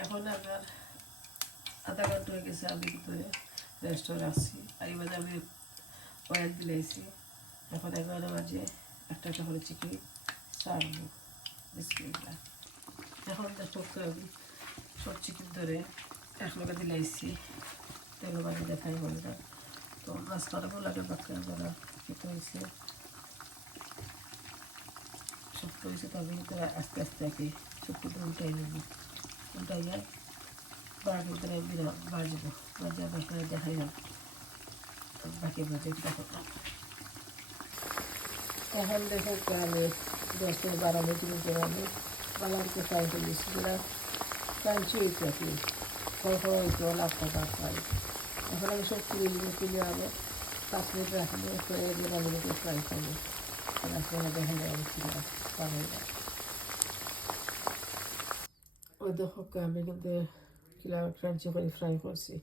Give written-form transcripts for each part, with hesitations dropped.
এখন আমার আধা ঘন্টা হয়ে গেছে, আমি ভিতরে রেস্টুরেন্ট আসছি। আর এবার আমি অয়েল দিলেছি। এখন 11 বাজে, একটা করে চিকেন ছাড়বো। বিসমিল্লাহ। এখন দেখো আমি সব চিকেন ধরে এক লগে দিলাইছি, তেল বাজি দেখাই বলে না। তো মাছখানাগুলো লাগে বাক্কা করা খেতে হয়েছে, শক্ত হয়েছে। তো আমি আস্তে আস্তে আগে সবটি উল্টাই নেব, উল্টাইয়া বাড়ির ভিতরে দিলাম, বাজবো বাজে আপনারা দেখাই না বাকি বাজে দেখো। এখন দেখো আমি 10-12 মিনিট ভিতরে আমি বালারকে ফ্রাই করে দিচ্ছি, যেটা ক্রাঞ্চি হয়েছে আর কি, খড়খড় হয়েছে, লাভটা পাই। এখন আমি সব তুলে আমি 5 মিনিট রাখবো, করে বালিগুলোকে ফ্রাই করবো। আপনারা দেখা যায় আমি কিনা পাবো না। ওই দেখো আমি কিন্তু কিলা ক্রাঞ্চি করে ফ্রাই করছি।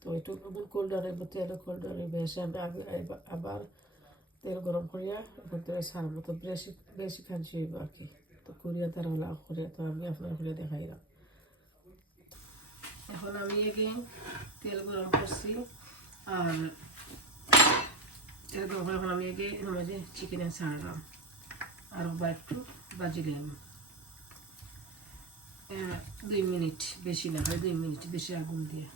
তো একটু নতুন কোল্ডারের তেল কোল্ডারে বেশি আমি আবার তেল গরম করিয়া এখান থেকে ছাড়বো। তো বেশি বেশি ক্রাঞ্চি হইব আর কি। তো করিয়া তারা হলো করে, তো আমি আপনার করে দেখাইলাম। এখন আমি আগে তেল গরম করছি, আর তেল গরম করে এখন আমি আগে মাঝে চিকেনে ছাড়লাম, আর একটু বাজিলাম 2 মিনিট, বেশি না হয় 2 মিনিট, বেশি আগুন দিয়ে।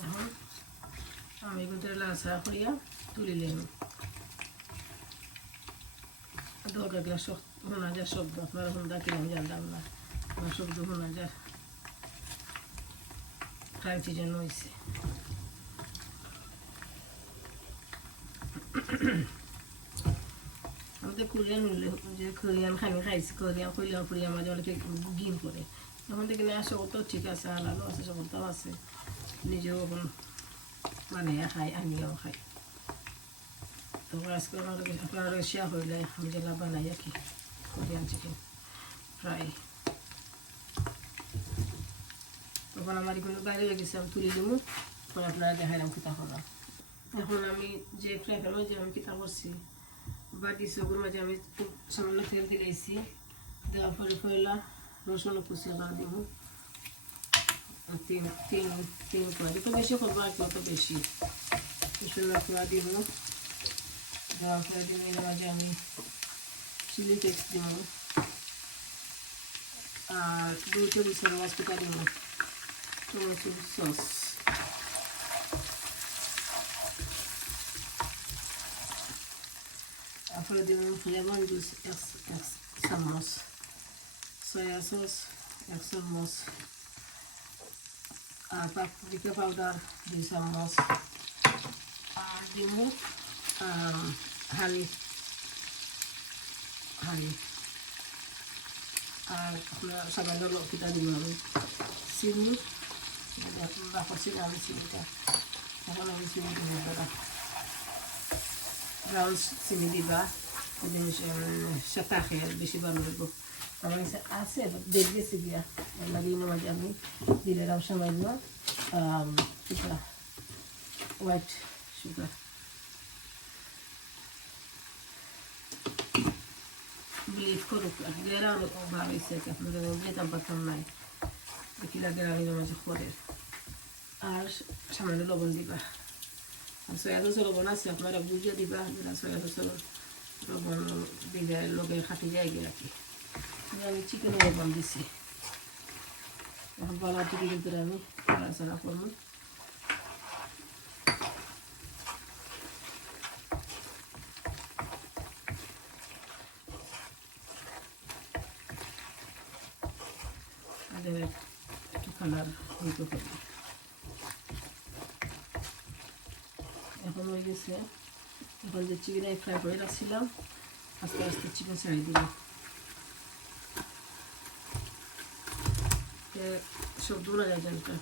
এখন আমি কিন্তু লাচা করিয়া তুলিলাম। দরকার গেলে শোনা যায় শব্দ, আপনারা শুনটা কিনা আমি জানতাম না, আমার শব্দ শোনা যায় ক্রাঞ্চি যেন হয়েছে। আমি তো কোরিয়ান হইলে যে কোরিয়ান খানি খাইছি, কোরিয়ান কইলে কোরিয়ান মাঝে অনেকে গিন করে, তখন থেকে না সকলটাও ঠিক আছে, হালালও আছে, সকলটাও আছে, নিজেও এখন মানে খাই, আমিও খাই। তো আজকে আপনার শেয়ার হইলে আমি যেটা বানাই আর কি, কোরিয়ান চিকেন ফ্রাই। তখন আমার এগুলো বাইরে হয়ে গেছে, আমি তুলে দেবো, তখন আপনারা দেখাইলাম কিতা হলাম। এখন আমি যে ফ্রাই ফেলো যে আমি কিতা করছি, বাটি চকুর মাঝে আমি সামান্য তেল দিয়েছি, দেওয়ার পরে ফেলা রসুন কুচি আবার দিব, তিন কোয়া, যত বেশি করবো আর কত বেশি রসুন কোয়া দিব। দেওয়ার পরে দিব এর মাঝে আমি চিলি ফ্লেক্স দিব, আর 2 টেবিল চামচ টিকা দিব টমেটো সস, তারপরে দিব লেমন জুস 1 চামচ, সয়া সস 1 চামচ, আর পাপরিকা পাউডার 2 চামচ, আর দিব হানি, আর আপনার সামান্য লঙ্কিটা দিব আমি, চিনি রাখছি না আমি চিনিটা, এখন আমি চিনি দিব দাদা, ব্রাউন চিনি দিবা, সাতা খেয়ে বেশি ভালো লাগবো। আমার কাছে আছে দেখ গেছি দিয়া লাগিয়ে মাঝে আমি দিলাম সামান্য হোয়াইট সুগার। বিলিভ করুক গেরা অনেক ভালো হয়েছে, আপনাদের যেতাম পারতাম নাই, কিলা গেরানির মাঝে করে। আর সামান্য লবণ দিবা, আর সয়া সসের লবণ আছে আপনারা বুঝিয়ে দিবা, সয়া সসের লবণ দিলে লগে খাটি যায় গে আর কি। আমি চিকেনের লবণ দিছি, এখন বালা টিকে কিন্তু আমি নাড়াচাড়া করবো। একটু কালার হইতে হবে, এখন হয়ে গেছে। এখন যে চিকেন ফ্রাই করে রাখছিলাম, আস্তে আস্তে চিকেন ছাড়িয়ে দিলাম, শব্দ না যায় যেনটা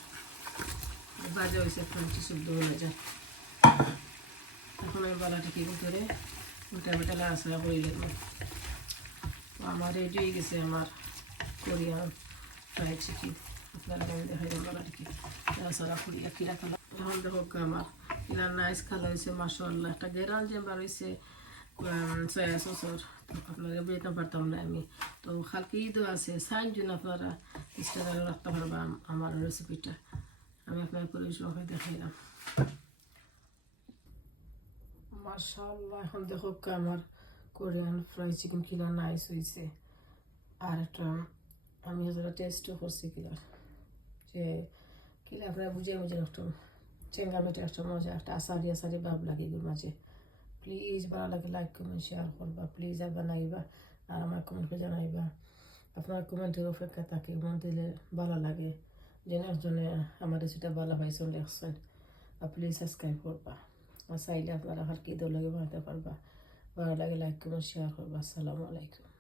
বাজা হয়েছে, ক্রাঞ্চি শব্দ না যায়। এখন আমি বালাটাকে ভিতরে উল্টা পাল্টা নাড়াচাড়া করে লাগবে। আমার রেডি হয়ে গেছে আমার কোরিয়ান ফ্রাইড চিকেন। আপনারা আমি দেখাই দেবো আর কি নাড়াচাড়া করিয়া কিরা কালার। এখন দেখো আমার কিনা নাইস কালার হয়েছে মাশাআল্লাহ। একটা গেরান যে বার হয়েছে সয়া সসর, আপনারা বুঝতে পারতাম না আমি। তো কালকে ঈদও আছে, সাইন জন্য আপনারা ইনস্টাগ্রামে রাখতে পারবা আমার রেসিপিটা। আমি আপনার পরিবেশনকে দেখাইলাম। মাশাআল্লাহ এখন দেখো আমার কোরিয়ান ফ্রাই চিকেন কিনা নাইস হয়েছে। আর একটা আমি যারা টেস্টও করছি কিলার যে কিলা আপনারা বুঝে বুঝে একটা চেঙ্গা মেটে একটা মজা, একটা আসারি আসারি ভাব লাগে এগুলোর মাঝে। প্লিজ ভালো লাগে লাইক কমেন্ট শেয়ার করবা, প্লিজ আর বানাইবা আর আমার কমেন্টে জানাইবা। আপনার কমেন্টের অপেক্ষা থাকে, কমেন্ট দিলে ভালো লাগে যেন একজনে আমার রেসিপিটা ভালো পাইছে লেখছেন। আর প্লিজ সাবস্ক্রাইব করবা, আর চাইলে আপনারা আর কি দল লাগে বানাতে পারবা। ভালো লাগে লাইক কমেন্ট শেয়ার করবা। আসসালামু আলাইকুম।